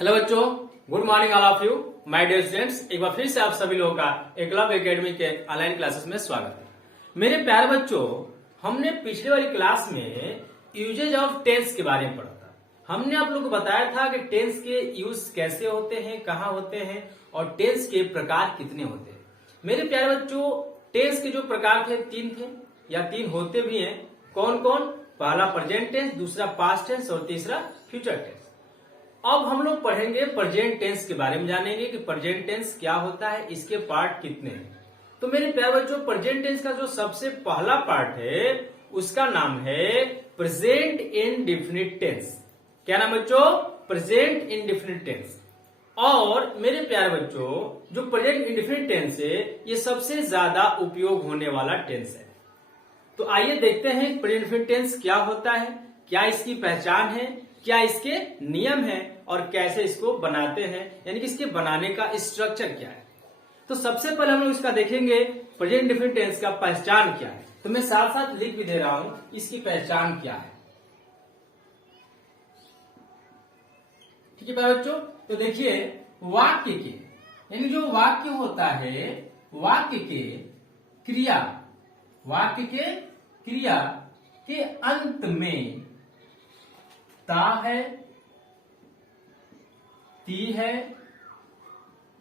Hello बच्चों, good morning all of you my dear students. एक बार फिर से आप सभी लोगों का एकलव्य एकेडमी के ऑनलाइन क्लासेस में स्वागत है। मेरे प्यारे बच्चों, हमने पिछले वाली क्लास में यूजेज ऑफ टेंस के बारे में पढ़ा था। हमने आप लोगों को बताया था कि टेंस के यूज कैसे होते हैं, कहाँ होते हैं और टेंस के प्रकार कितने होते हैं। मेरे प्यारे बच्चों, टेंस के जो प्रकार थे तीन थे या तीन होते भी हैं। कौन कौन? पहला प्रेजेंट टेंस, दूसरा पास्ट टेंस और तीसरा फ्यूचर टेंस। अब हम लोग पढ़ेंगे प्रेजेंट टेंस के बारे में, जानेंगे कि प्रेजेंट टेंस क्या होता है, इसके पार्ट कितने हैं। तो मेरे प्यारे बच्चों, प्रेजेंट टेंस का जो सबसे पहला पार्ट है उसका नाम है प्रेजेंट इंडेफिनिट टेंस। क्या नाम बच्चों? Present indefinite tense. और मेरे प्यारे बच्चों, जो प्रेजेंट इंडेफिनिट टेंस है ये सबसे ज्यादा उपयोग होने वाला टेंस है। तो आइए देखते हैं प्रेजेंट इंडेफिनिट टेंस क्या होता है, क्या इसकी पहचान है, क्या इसके नियम हैं और कैसे इसको बनाते हैं, यानी कि इसके बनाने का स्ट्रक्चर क्या है। तो सबसे पहले हम लोग इसका देखेंगे प्रेजेंट इंडेफिनिट टेंस का पहचान क्या है। तो मैं साथ साथ लिख भी दे रहा हूं इसकी पहचान क्या है। ठीक है प्यारे बच्चों, तो देखिए वाक्य के, यानी जो वाक्य होता है वाक्य के क्रिया, वाक्य के क्रिया के अंत में ता है, ती है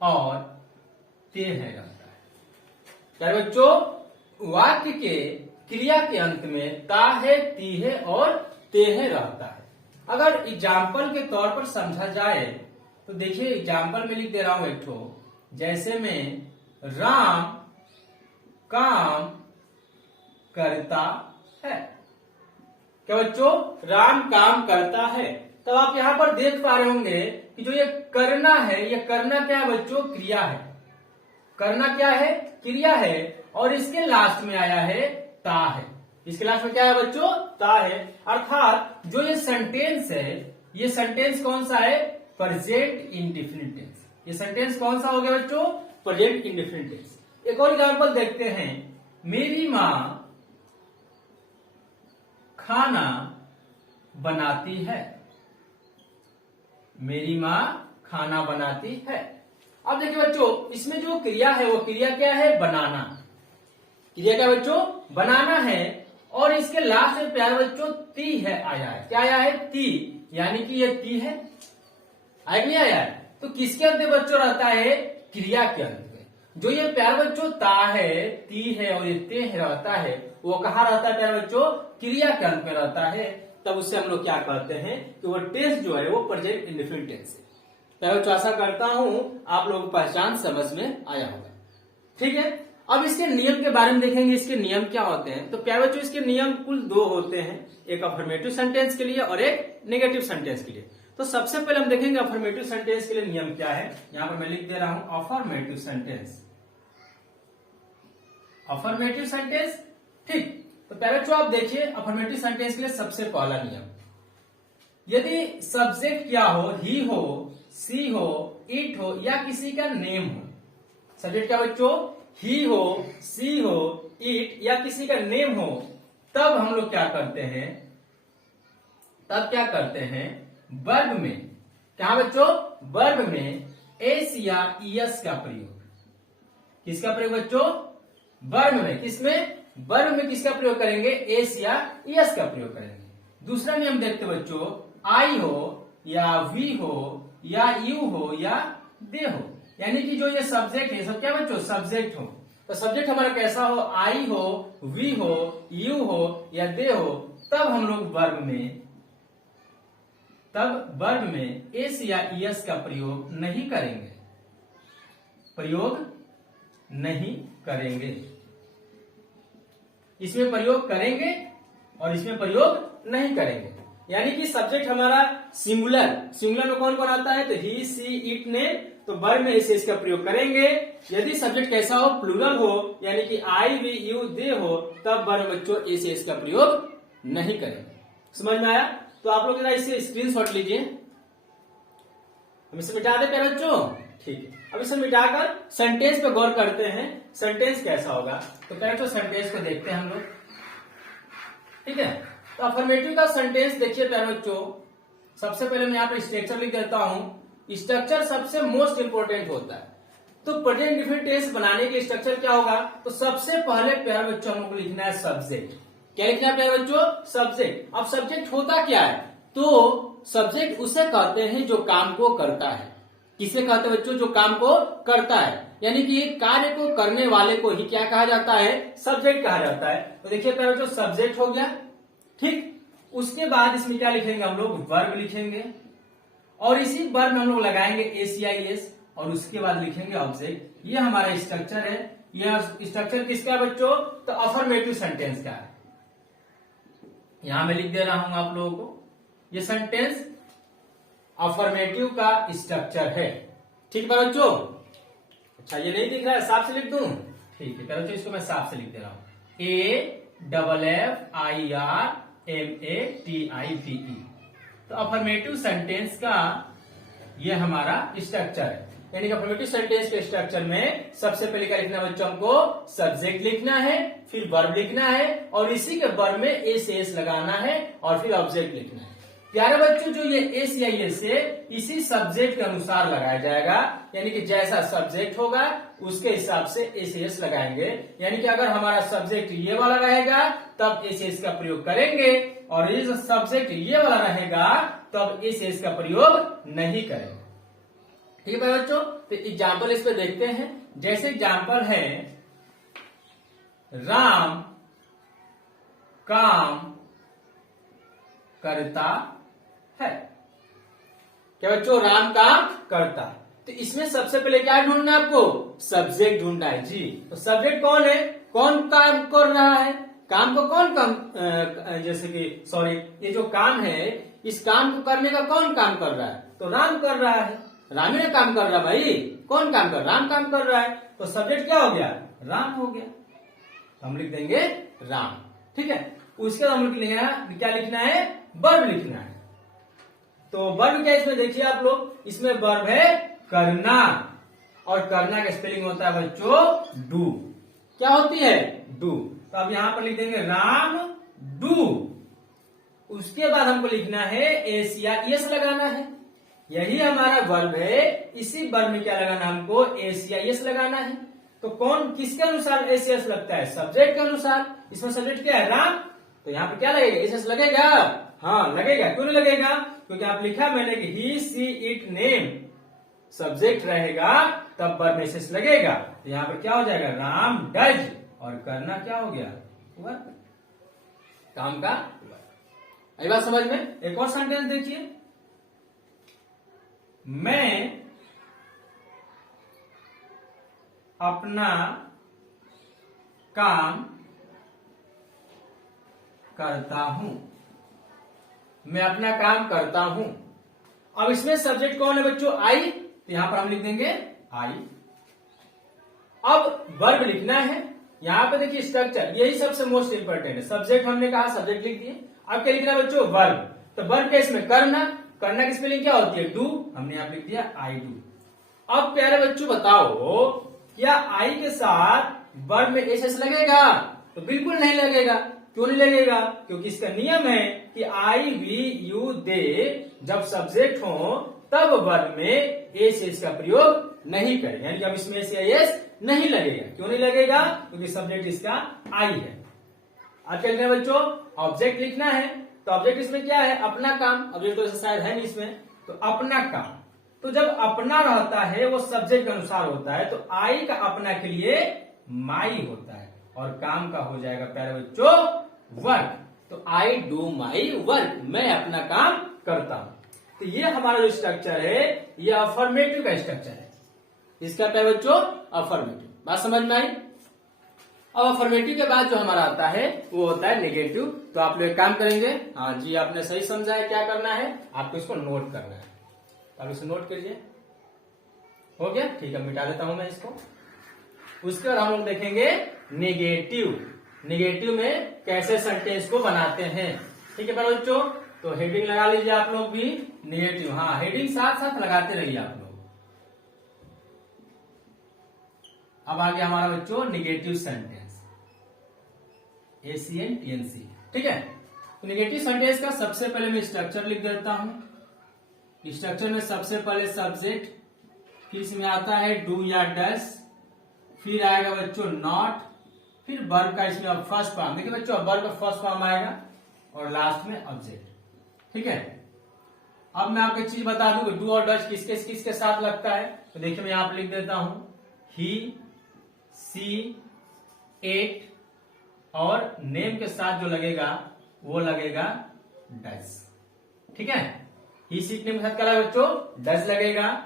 और ते है रहता है। प्यारे बच्चों, वाक्य के क्रिया के अंत में ता है, ती है और ते है रहता है। अगर एग्जाम्पल के तौर पर समझा जाए तो देखिए एग्जाम्पल में लिख दे रहा हूं एक ठो, जैसे में राम काम करता है। क्या बच्चों? राम काम करता है। तब आप यहां पर देख पा रहे होंगे कि जो ये करना है, ये करना क्या है बच्चों? क्रिया है। करना क्या है? क्रिया है। और इसके लास्ट में आया है ता है। इसके लास्ट में क्या है बच्चों? ता है। अर्थात जो ये सेंटेंस है, ये सेंटेंस कौन सा है? Present indefinite tense. ये सेंटेंस कौन सा हो गया बच्चों? Present indefinite tense. एक और एग्जाम्पल देखते हैं, मेरी माँ खाना बनाती है। मेरी माँ खाना बनाती है। अब देखिए बच्चों, इसमें जो क्रिया है वो क्रिया क्या है? बनाना। क्रिया क्या बच्चों? बनाना है। और इसके लास्ट में प्यारे बच्चों ती है आया है। क्या आया है? ती, यानी कि ये ती है। आया नहीं आया है? तो किसके अंत में बच्चों रहता है? क्रिया के अंत में। जो ये प्यारे बच्चों ता है, ती है और ये ते है रहता है, वो कहाँ रहता है प्यारे बच्चों? क्रिया के अंत में रहता है। तब उससे हम लोग क्या करते हैं कि वो टेंस जो है वो प्रेजेंट इंडेफिनिट टेंस है। प्यारे बच्चों, आशा करता हूं आप लोगों को पहचान समझ में आया होगा। ठीक है, अब इसके नियम के बारे में देखेंगे, इसके नियम क्या होते हैं। तो प्यारे बच्चों, इसके नियम कुल दो होते हैं, एक अफर्मेटिव सेंटेंस के लिए और एक नेगेटिव सेंटेंस के लिए। तो सबसे पहले हम देखेंगे अफर्मेटिव सेंटेंस के लिए नियम क्या है। यहां पर मैं लिख दे रहा हूं अफर्मेटिव सेंटेंस। अफर्मेटिव सेंटेंस, ठीक। तो प्यारे बच्चों आप देखिए अफर्मेटिव सेंटेंस के लिए सबसे पहला नियम, यदि सब्जेक्ट क्या हो, ही हो, सी हो, इट हो या किसी का नेम हो। सब्जेक्ट क्या बच्चों? ही हो, सी हो, इट या किसी का नेम हो, तब हम लोग क्या करते हैं? तब क्या करते हैं? वर्ब में, क्या बच्चों? वर्ब में एस या ईएस का प्रयोग। किसका प्रयोग बच्चों? वर्ब में। किसमें? वर्ब में किसका प्रयोग करेंगे? एस या ईएस का प्रयोग करेंगे। दूसरा नियम देखते बच्चों, आई हो या वी हो या यू हो या दे हो, यानी कि जो ये सब्जेक्ट है, सब क्या बच्चों? सब्जेक्ट हो। तो सब्जेक्ट हमारा कैसा हो? आई हो, वी हो, यू हो या दे हो, तब हम लोग वर्ब में एस या ईएस का प्रयोग नहीं करेंगे। प्रयोग नहीं करेंगे। इसमें प्रयोग करेंगे और इसमें प्रयोग नहीं करेंगे। यानी कि सब्जेक्ट हमारा सिंगुलर में कौन कौन आता है? तो ही, सी, इट, ने, तो वर्ब में इसे इसका प्रयोग करेंगे। यदि सब्जेक्ट कैसा हो? प्लूरल हो, यानी कि आई, वी, यू, दे हो, तब वर्ब बच्चों इसे इसका प्रयोग नहीं करेंगे। समझ में आया? तो आप लोग जरा इसे स्क्रीनशॉट लीजिए। हम इसे मिटा दे प्यारे बच्चों, ठीक है। अब इसे मिटाकर सेंटेंस पे गौर करते हैं, सेंटेंस कैसा होगा। तो पहले तो सेंटेंस को देखते हैं हम लोग, ठीक है। तो अफर्मेटिव का सेंटेंस देखिए प्यारे बच्चों, सबसे पहले मैं यहाँ पर स्ट्रक्चर लिख देता हूं। स्ट्रक्चर सबसे मोस्ट इंपोर्टेंट होता है। तो प्रेजेंट इंडेफिनिट टेंस बनाने के लिए स्ट्रक्चर क्या होगा, तो सबसे पहले प्यारे बच्चों हमको लिखना है सब्जेक्ट। क्या लिखना है प्यारे बच्चों, सब्जेक्ट। अब सब्जेक्ट होता क्या है, तो सब्जेक्ट उसे कहते हैं जो काम को करता है। किसे कहते हैं बच्चों, जो काम को करता है, यानी कि कार्य को करने वाले को ही क्या कहा जाता है, सब्जेक्ट कहा जाता है। तो देखिए प्यारे बच्चों सब्जेक्ट हो गया, ठीक। उसके बाद इसमें क्या लिखेंगे हम लोग, वर्ब लिखेंगे, और इसी वर्ब में हम लोग लगाएंगे एसीआईएस, और उसके बाद लिखेंगे ऑब्जेक्ट। ये हमारा स्ट्रक्चर है। यह स्ट्रक्चर किसका है बच्चों, तो अफर्मेटिव सेंटेंस का है। यहां मैं लिख दे रहा हूं आप लोगों को, ये सेंटेंस अफर्मेटिव का स्ट्रक्चर है, ठीक है बच्चों। अच्छा ये नहीं दिख रहा है, साफ से लिख दूं, ठीक है बच्चों, इसको मैं साफ से लिख दे रहा हूं, AFFIRMATIVE। तो अफर्मेटिव सेंटेंस का ये हमारा स्ट्रक्चर है, यानी कि अफर्मेटिव सेंटेंस के स्ट्रक्चर में सबसे पहले क्या लिखना है बच्चों, हमको सब्जेक्ट लिखना है, फिर वर्ब लिखना है, और इसी के वर्ब में एस लगाना है, और फिर ऑब्जेक्ट लिखना है। प्यारे बच्चों जो ये एस या एस है, इसी सब्जेक्ट के अनुसार लगाया जाएगा, यानी कि जैसा सब्जेक्ट होगा उसके हिसाब से एस लगाएंगे। यानी कि अगर हमारा सब्जेक्ट ये वाला रहेगा तब एस का प्रयोग करेंगे, और ये सब्जेक्ट ये वाला रहेगा तब एस का प्रयोग नहीं करेंगे, ठीक है बच्चों। तो एग्जाम्पल इस पे देखते हैं। जैसे एग्जाम्पल है, राम काम करता है। क्या बच्चों, राम काम करता है। तो इसमें सबसे पहले क्या ढूंढना है आपको, सब्जेक्ट ढूंढना है जी। तो सब्जेक्ट कौन है, कौन काम कर रहा है, काम को कौन काम, जैसे कि सॉरी, ये जो काम है इस काम को करने का कौन काम कर रहा है, तो राम कर रहा है। राम ही काम कर रहा है भाई, कौन काम कर, राम काम कर रहा है। तो सब्जेक्ट क्या हो गया, राम हो गया, तो हम लिख देंगे राम, ठीक है। उसके बाद हम लोग क्या लिखना है, वर्ब लिखना है। तो वर्ब क्या इसमें देखिए आप लोग, इसमें वर्ब है करना, और करना का स्पेलिंग होता है बच्चों डू। क्या होती है, डू। तो अब यहां पर लिख देंगे राम डू। उसके बाद हमको लिखना है एस या एस लगाना है, यही हमारा वर्ब है। इसी वर्ब में क्या लगाना है हमको, एस या एस लगाना है। तो कौन किसके अनुसार एस एस लगता है, सब्जेक्ट के अनुसार। इसमें सब्जेक्ट क्या है, राम, तो यहाँ पे क्या लगेगा, एस लगेगा, हाँ लगेगा। क्यों नहीं लगेगा, क्योंकि आप लिखा मैंने कि ही सी इट नेम, सब्जेक्ट रहेगा तब वर्ब में एस लगेगा। तो यहाँ पर क्या हो जाएगा, राम डज, और करना क्या हो गया, वर्ब, काम का वर्ब। आई बात समझ में। एक और सेंटेंस देखिए, मैं अपना काम करता हूं, मैं अपना काम करता हूं। अब इसमें सब्जेक्ट कौन है बच्चों, आई, तो यहां पर हम लिख देंगे आई। अब वर्ब लिखना है, यहां पे देखिए स्ट्रक्चर, यही सबसे मोस्ट इंपोर्टेंट है। सब्जेक्ट हमने कहा, सब्जेक्ट लिख दिए। अब क्या लिखना है बच्चों, वर्ब। तो वर्ब के इसमें करना, करना की स्पेलिंग क्या होती है, डू, हमने यहां लिख दिया आई डू। अब प्यारे बच्चों बताओ, क्या आई के साथ वर्ब में एस लगेगा, तो बिल्कुल नहीं लगेगा। क्यों नहीं लगेगा, क्योंकि इसका नियम है कि आई वी यू दे जब सब्जेक्ट हो तब वर्ब में एस का प्रयोग नहीं करें, यानी कि अब इसमें एस नहीं लगेगा। क्यों नहीं लगेगा, क्योंकि सब्जेक्ट इसका आई है। अब क्या लिखना है बच्चों, ऑब्जेक्ट लिखना है। तो ऑब्जेक्ट इसमें क्या है, अपना काम, ऑब्जेक्ट तो शायद है नहीं इसमें, तो अपना काम। तो जब अपना रहता है वो सब्जेक्ट के अनुसार होता है, तो आई का अपना के लिए माई होता है, और काम का हो जाएगा प्यारे बच्चों वर्क। तो आई डू माई वर्क, मैं अपना काम करता हूं। तो ये हमारा जो स्ट्रक्चर है ये अफर्मेटिव का स्ट्रक्चर है। इसका प्यारे बच्चों अफर्मेटिव, बात समझ में आई। अब अफर्मेटिव के बाद जो हमारा आता है वो होता है नेगेटिव। तो आप लोग काम करेंगे, हाँ जी आपने सही समझा है, क्या करना है आपको इसको नोट करना है। तो आप इसे नोट कीजिए, हो गया, ठीक है, मिटा देता हूं मैं इसको। उसके बाद हम लोग देखेंगे नेगेटिव। नेगेटिव में कैसे सेंटेंस को बनाते हैं, ठीक है बच्चों। तो हेडिंग लगा लीजिए आप लोग भी, नेगेटिव, हाँ हेडिंग साथ साथ लगाते रहिए आप लोग। अब आगे हमारा बच्चों नेगेटिव सेंटेंस, एसीएन टीएनसी, ठीक है। तो नेगेटिव सेंटेंस का सबसे पहले मैं स्ट्रक्चर लिख देता हूं। स्ट्रक्चर में सबसे पहले सब्जेक्ट, फिर इसमें आता है डू या डस, फिर आएगा बच्चों नॉट, फिर वर्ब का इसमें फर्स्ट फॉर्म, देखिए बच्चों वर्ब का फर्स्ट फॉर्म आएगा और लास्ट में ऑब्जेक्ट। ठीक है, अब मैं आपको एक चीज बता दूं कि डू और डच किसके किसके साथ लगता है। तो देखिए मैं यहाँ पे लिख देता हूं, ही, सी, एट और नेम के साथ जो लगेगा वो लगेगा डज। ठीक है, ही सी नेम के साथ क्या लगेगा बच्चों, डज लगेगा।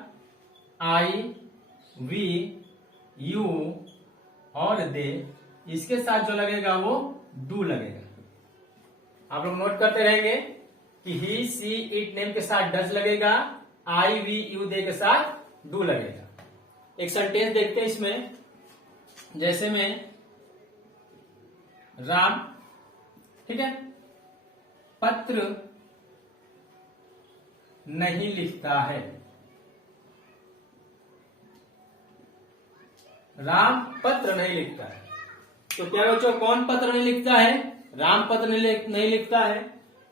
आई, वी, यू और दे, इसके साथ जो लगेगा वो डू लगेगा। आप लोग नोट करते रहेंगे कि ही, सी, इट नेम के साथ डज लगेगा, आई, वी, यू, दे के साथ डू लगेगा। एक सेंटेंस देखते हैं इसमें, जैसे में राम, ठीक है, पत्र नहीं लिखता है। राम पत्र नहीं लिखता है। तो क्या बच्चों, कौन पत्र नहीं लिखता है, राम पत्र नहीं लिखता है।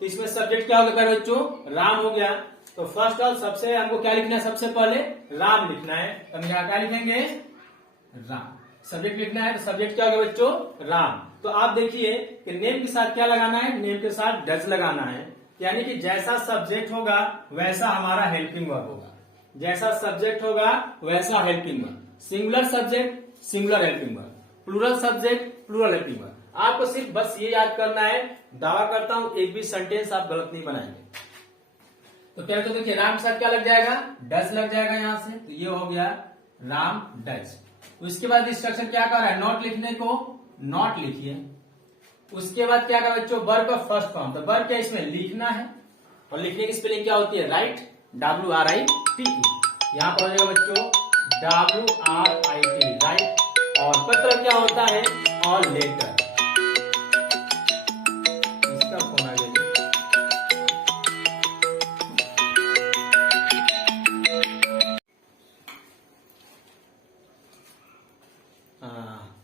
तो इसमें सब्जेक्ट क्या होगा प्यारे बच्चों, राम हो गया। तो फर्स्ट ऑफ सबसे हमको क्या लिखना है, सबसे पहले राम लिखना है। तो हम यहाँ क्या लिखेंगे, राम। सब्जेक्ट लिखना है तो सब्जेक्ट क्या होगा बच्चों, राम। तो आप देखिए कि नेम के साथ क्या लगाना है, नेम के साथ डज लगाना है। यानी कि जैसा सब्जेक्ट होगा वैसा हमारा हेल्पिंग वर्ब होगा, जैसा सब्जेक्ट होगा वैसा helping verb. Singular subject singular helping verb, plural subject plural helping verb. आपको सिर्फ बस ये याद करना है। दावा करता हूं एक भी सेंटेंस आप गलत नहीं बनाएंगे। तो क्या तो देखिए राम के साथ क्या लग जाएगा, डज लग जाएगा यहां से। तो ये हो गया राम डज। उसके बाद इंस्ट्रक्शन क्या कर रहा है, नॉट लिखने को नॉट लिखिए। उसके बाद क्या कर बच्चों, वर्ब का फर्स्ट फॉर्म। तो वर्ब क्या इसमें लिखना है, और लिखने की स्पेलिंग क्या होती है, राइट, WRITE। यहां पर हो जाएगा बच्चों WRITE, राइट। और पत्र क्या होता है, और लेटर। इसका फोन आ गया।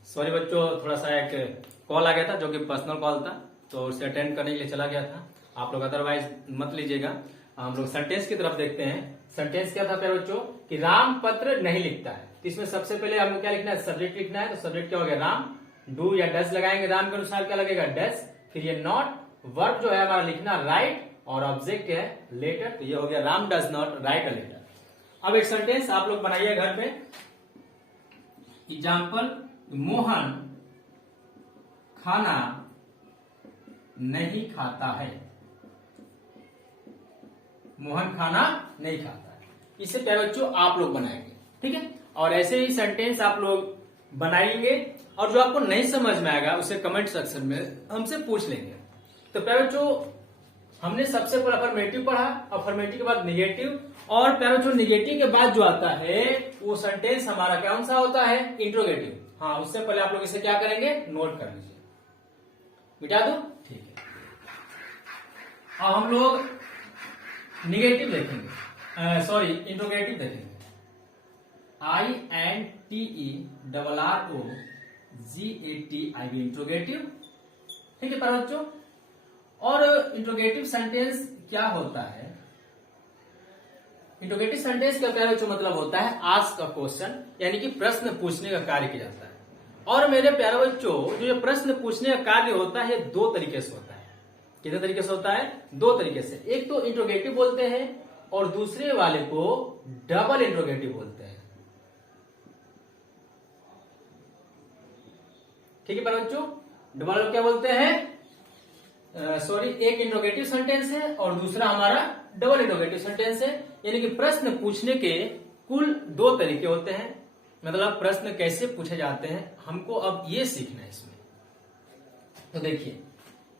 सॉरी बच्चों, थोड़ा सा एक कॉल आ गया था जो कि पर्सनल कॉल था, तो उसे अटेंड करने के लिए चला गया था। आप लोग अदरवाइज मत लीजिएगा। हम लोग सेंटेंस की तरफ देखते हैं। सेंटेंस क्या था प्यारे बच्चों, कि राम पत्र नहीं लिखता है। तो इसमें सबसे पहले हमको क्या लिखना है, सब्जेक्ट लिखना है। तो सब्जेक्ट क्या हो गया, राम। डू या डज लगाएंगे, राम के अनुसार क्या लगेगा, डज। फिर ये नॉट, वर्ब जो है हमारा लिखना राइट, और ऑब्जेक्ट है लेटर। तो ये हो गया Ram does not write a letter. अब एक सेंटेंस आप लोग बनाइए घर पे। एग्जाम्पल, मोहन खाना नहीं खाता है। मोहन खाना नहीं खाता है, इसे प्यारे बच्चों आप लोग बनाएंगे। ठीक है, और ऐसे ही सेंटेंस आप लोग बनाएंगे, और जो आपको नहीं समझ में आएगा उसे कमेंट सेक्शन में हमसे पूछ लेंगे। तो प्यारे बच्चों हमने सबसे पहले अफर्मेटिव पढ़ा, अफर्मेटिव के बाद निगेटिव, और प्यारे बच्चों निगेटिव के बाद जो आता है वो सेंटेंस हमारा कौन सा होता है, इंट्रोगेटिव। हाँ, उससे पहले आप लोग इसे क्या करेंगे, नोट कर लीजिए। मिटा दो, ठीक है। अब हम लोग निगेटिव देखेंगे, सॉरी इंट्रोगेटिव देखेंगे। INTERROGATIV interrogative. ठीक है प्यारे बच्चों, और इंट्रोगेटिव सेंटेंस क्या होता है, इंट्रोगेटिव सेंटेंस का प्यारे बच्चों मतलब होता है आस्क अ क्वेश्चन, यानी कि प्रश्न पूछने का कार्य किया जाता है। और मेरे प्यारे बच्चों जो ये प्रश्न पूछने का कार्य होता है दो तरीके से होता है। कितने तरीके से होता है, दो तरीके से। एक तो इंट्रोगेटिव बोलते हैं, और दूसरे वाले को डबल इंट्रोगेटिव बोलते हैं। ठीक है प्यारे बच्चों, डबल क्या बोलते हैं, सॉरी एक इंट्रोगेटिव सेंटेंस है और दूसरा हमारा डबल इंट्रोगेटिव सेंटेंस है। यानी कि प्रश्न पूछने के कुल दो तरीके होते हैं। मतलब प्रश्न कैसे पूछे जाते हैं हमको अब ये सीखना है इसमें। तो देखिए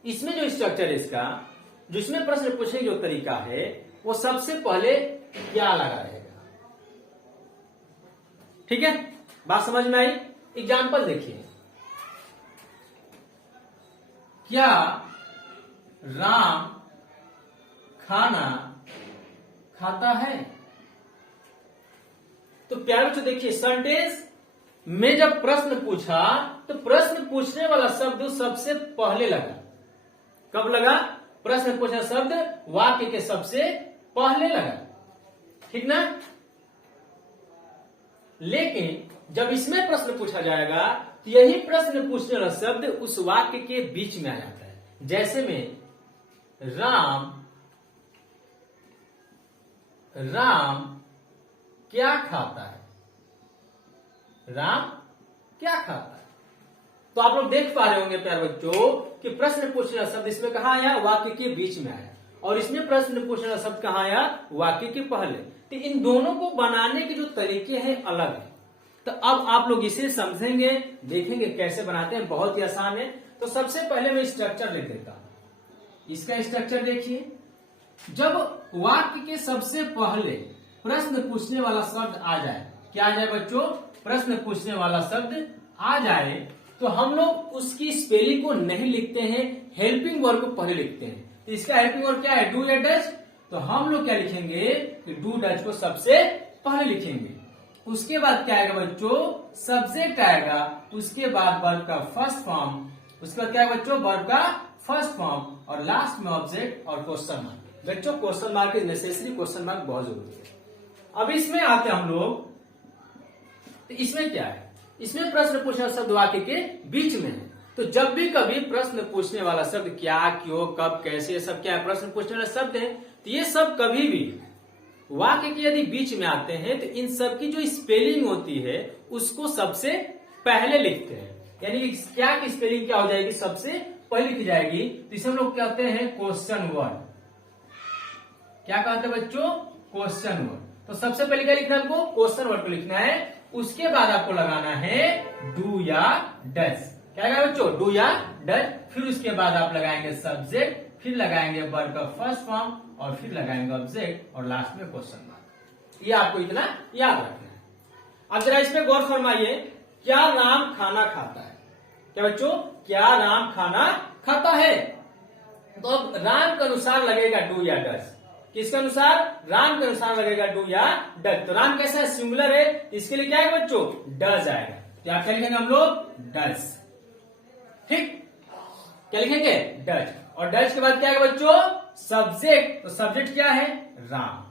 इसमें जो स्ट्रक्चर है इसका, जिसमें प्रश्न पूछने जो तरीका है वो सबसे पहले क्या लगा रहेगा। ठीक है, बात समझ में आई। एग्जाम्पल देखिए, क्या राम खाना खाता है। तो प्यारे बच्चों देखिए सेंटेंस में जब प्रश्न पूछा तो प्रश्न पूछने वाला शब्द सबसे पहले लगा। कब लगा, प्रश्न पूछा शब्द वाक्य के सबसे पहले लगा। ठीक ना। लेकिन जब इसमें प्रश्न पूछा जाएगा तो यही प्रश्न पूछने वाला शब्द उस वाक्य के बीच में आ जाता है। जैसे में राम क्या खाता है, राम क्या खाता है। तो आप लोग देख पा रहे होंगे प्यारे बच्चों कि प्रश्न पूछने वाला शब्द इसमें कहा आया, वाक्य के बीच में आया, और इसमें प्रश्न पूछने वाला शब्द कहाँ आया, वाक्य के पहले। तो इन दोनों को बनाने के जो तरीके हैं अलग है। तो अब आप लोग इसे समझेंगे, देखेंगे कैसे बनाते हैं, बहुत ही आसान है। तो सबसे पहले मैं स्ट्रक्चर लिख देता हूं। इसका स्ट्रक्चर देखिए, जब वाक्य के सबसे पहले प्रश्न पूछने वाला शब्द आ जाए, क्या आ जाए बच्चों, प्रश्न पूछने वाला शब्द आ जाए, तो हम लोग उसकी स्पेलिंग को नहीं लिखते हैं, हेल्पिंग वर्ब को पहले लिखते हैं। तो इसका हेल्पिंग वर्ब क्या है, डू या डज। तो हम लोग क्या लिखेंगे कि डू डज को सबसे पहले लिखेंगे। उसके बाद क्या आएगा बच्चों, सब्जेक्ट आएगा, उसके बाद वर्ब का फर्स्ट फॉर्म, उसके बाद क्या है बच्चों, वर्ब का फर्स्ट फॉर्म, और लास्ट में ऑब्जेक्ट और क्वेश्चन मार्क। बच्चों question mark is necessary, question mark बहुत जरूरी है। अब इसमें आते हम लोग, तो इसमें क्या है, इसमें प्रश्न पूछने वाला शब्द वाक्य के बीच में है। तो जब भी कभी प्रश्न पूछने वाला शब्द क्या, क्यों, कब, कैसे, ये सब क्या है, प्रश्न पूछने वाला शब्द है। तो ये सब कभी भी वाक्य के यदि बीच में आते हैं तो इन सब की जो स्पेलिंग होती है उसको सबसे पहले लिखते हैं। यानी क्या की स्पेलिंग क्या हो जाएगी, सबसे पहले लिखी जाएगी। तो इसे हम लोग कहते हैं क्वेश्चन वर्ड। क्या कहते हैं बच्चों, क्वेश्चन वर्ड। तो सबसे पहले क्या लिखना है हमको, क्वेश्चन वर्ड को लिखना है। उसके बाद आपको लगाना है डू या डज। क्या लगाएंगे बच्चों, डू या डज। फिर उसके बाद आप लगाएंगे सब्जेक्ट, फिर लगाएंगे वर्ब का फर्स्ट फॉर्म, और फिर लगाएंगे ऑब्जेक्ट, और लास्ट में क्वेश्चन मार्क। ये आपको इतना याद रखना है। अब जरा इसमें गौर फरमाइए, क्या राम खाना खाता है। क्या बच्चों, क्या राम खाना खाता है। तो अब राम के अनुसार लगेगा डू या डज। किसके अनुसार, राम के अनुसार लगेगा डू या डज। तो राम कैसा है, सिंगुलर है, इसके लिए क्या है बच्चों, डज आएगा। क्या क्या लिखेंगे हम लोग, डज। ठीक, क्या लिखेंगे, डज। और डज के बाद क्या है बच्चों, सब्जेक्ट। तो सब्जेक्ट क्या है, राम,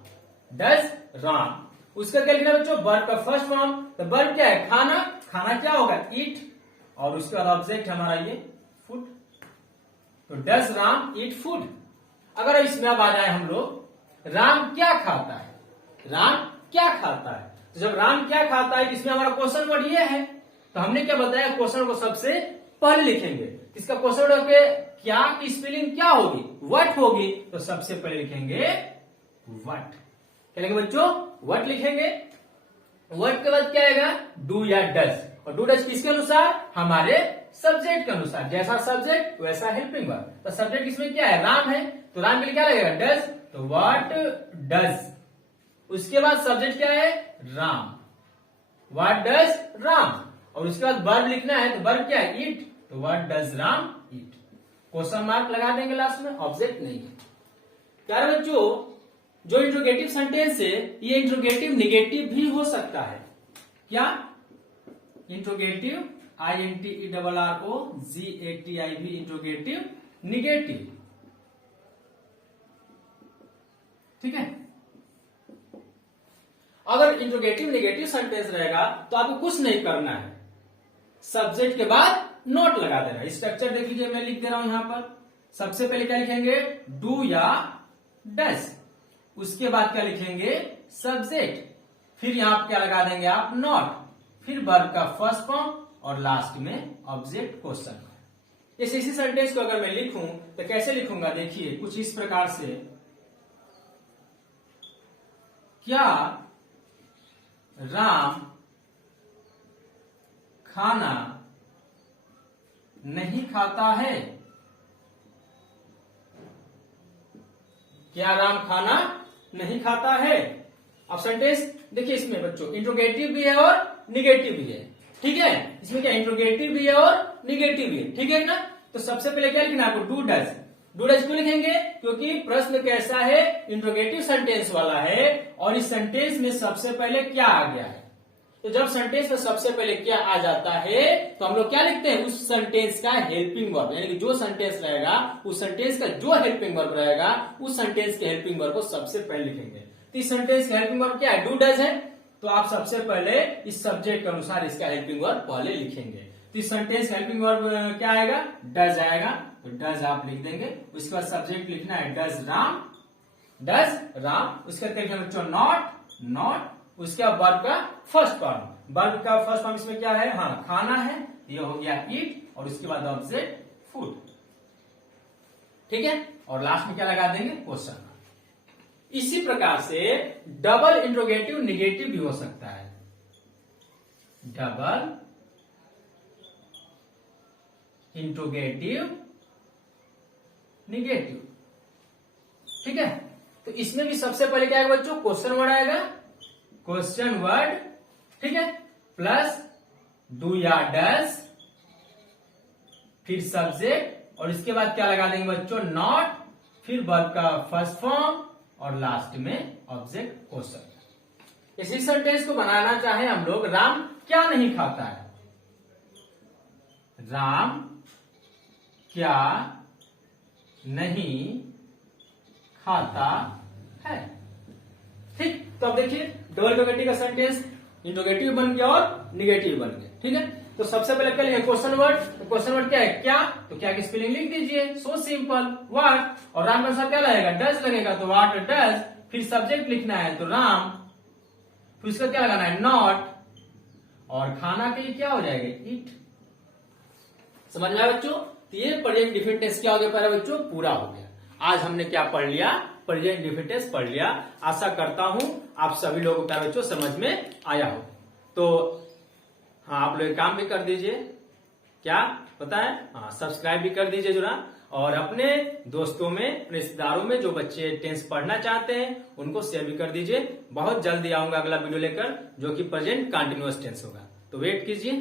डज राम। उसका क्या लिखना है बच्चों, वर्ब का फर्स्ट फॉर्म। तो वर्ब क्या है, खाना, खाना क्या होगा, ईट, और उसके बाद ऑब्जेक्ट हमारा ये फूड। तो डज राम ईट फूड। अगर इसमें अब आ जाए हम लोग, राम क्या खाता है, राम क्या खाता है। तो जब राम क्या खाता है, इसमें हमारा क्वेश्चन वर्ड ये है। तो हमने क्या बताया, क्वेश्चन को सबसे पहले लिखेंगे। इसका क्वेश्चन वर्ड के क्या की स्पेलिंग क्या होगी, व्हाट होगी। तो सबसे पहले लिखेंगे व्हाट। क्या लिखेंगे बच्चों, व्हाट लिखेंगे। व्हाट के बाद क्या आएगा, डू या डज। और डू डज किसके अनुसार, हमारे सब्जेक्ट के अनुसार। जैसा सब्जेक्ट वैसा हेल्पिंग वर्ब। तो सब्जेक्ट इसमें क्या है, राम है, तो राम के लिए क्या लगेगा, डज। तो व्हाट डज। उसके बाद सब्जेक्ट क्या है, राम, व्हाट डज राम। और उसके बाद वर्ब लिखना है, तो वर्ब क्या है, ईट। तो what does Ram eat. Question mark लगा देंगे लास्ट में, ऑब्जेक्ट नहीं है। प्यारे बच्चों, जो इंट्रोगेटिव सेंटेंस है, ये इंट्रोगेटिव निगेटिव भी हो सकता है। क्या, इंट्रोगेटिव INTERROGATI भी इंट्रोगेटिव निगेटिव। ठीक है। अगर इंट्रोगेटिव निगेटिव सेंटेंस रहेगा तो आपको कुछ नहीं करना है, सब्जेक्ट के बाद नोट लगा देना। स्ट्रक्चर देख लीजिए, मैं लिख दे रहा हूं यहां पर। सबसे पहले क्या लिखेंगे, डू या डज। उसके बाद क्या लिखेंगे, सब्जेक्ट। फिर यहां पर क्या लगा देंगे आप, नॉट। फिर वर्ब का फर्स्ट फॉर्म, और लास्ट में ऑब्जेक्ट क्वेश्चन। इसी सेंटेंस को अगर मैं लिखूं तो कैसे लिखूंगा, देखिए कुछ इस प्रकार से। क्या राम खाना नहीं खाता है। क्या राम खाना नहीं खाता है। अब सेंटेंस देखिए, इसमें बच्चों इंट्रोगेटिव भी है और निगेटिव भी है। ठीक है, इसमें क्या इंट्रोगेटिव भी है और निगेटिव भी है। ठीक है ना। तो सबसे पहले क्या लिखना है आपको, डू डज। डू डज क्यों लिखेंगे, क्योंकि प्रश्न कैसा है, इंट्रोगेटिव सेंटेंस वाला है, और इस सेंटेंस में सबसे पहले क्या आ गया है। तो जब सेंटेंस में सबसे पहले क्या आ जाता है तो हम लोग क्या लिखते हैं, उस सेंटेंस का हेल्पिंग वर्ब। यानी कि जो सेंटेंस रहेगा, उस सेंटेंस का जो हेल्पिंग वर्ब रहेगा, उस सेंटेंस के हेल्पिंग वर्ब को सबसे पहले लिखेंगे। तो इस सेंटेंस का हेल्पिंग वर्ब क्या है? डू डज है। तो आप सबसे पहले इस सब्जेक्ट के अनुसार इसका हेल्पिंग वर्ब पहले लिखेंगे। तो इस सेंटेंस का हेल्पिंग वर्ब क्या आएगा? डज आएगा। तो डज आप लिख देंगे। उसके बाद सब्जेक्ट लिखना है डज राम, डज राम। उसके बाद लिखना बच्चों नॉट, नॉट। उसके बाद वर्ब का फर्स्ट फॉर्म, वर्ब का फर्स्ट फॉर्म इसमें क्या है? हाँ, खाना है, ये हो गया ईट, और उसके बाद ऑब्जेक्ट फूड। ठीक है, और लास्ट में क्या लगा देंगे? क्वेश्चन। इसी प्रकार से डबल इंट्रोगेटिव निगेटिव भी हो सकता है। Double interrogative negative. ठीक है, तो इसमें भी सबसे पहले क्या आएगा बच्चों? क्वेश्चन वर्ड आएगा, क्वेश्चन वर्ड। ठीक है, प्लस डू या डज, फिर सब्जेक्ट, और इसके बाद क्या लगा देंगे बच्चों? नॉट, फिर वर्ब का फर्स्ट फॉर्म, और लास्ट में ऑब्जेक्ट क्वेश्चन। इसी सेंटेंस को बनाना चाहे हम लोग, राम क्या नहीं खाता है? राम क्या नहीं खाता है। ठीक, तो अब देखिए डबल इंट्रोगेटिव का सेंटेंस इंट्रोगेटिव बन गया और निगेटिव बन गया। ठीक है, तो सबसे पहले क्या लिखेंगे? Question word. तो क्वेश्चन वर्ड क्या है? क्या। तो क्या की स्पेलिंग लिख दीजिए, सो सिंपल, व्हाट। और राम का साथ क्या लगेगा? डज लगेगा, तो व्हाट डज। फिर सब्जेक्ट लिखना है, तो राम, फिर उसका क्या लगाना है? नॉट, और खाना के लिए क्या हो जाएगा? ईट। समझ में आया बच्चों? तो ये प्रेजेंट डिफिनिट टेंस क्या हो गया प्यारे बच्चों? पूरा हो गया। आज हमने क्या पढ़ लिया? प्रेजेंट डिफिनिट टेंस पढ़ लिया। आशा करता हूं आप सभी लोगों को प्यारे बच्चों समझ में आया हो। तो हाँ, आप लोग काम भी कर दीजिए, क्या पता है? हाँ, सब्सक्राइब भी कर दीजिए जरा, और अपने दोस्तों में, अपने रिश्तेदारों में जो बच्चे टेंस पढ़ना चाहते हैं उनको शेयर भी कर दीजिए। बहुत जल्दी आऊंगा अगला वीडियो लेकर, जो कि प्रेजेंट कंटिन्यूअस टेंस होगा। तो वेट कीजिए।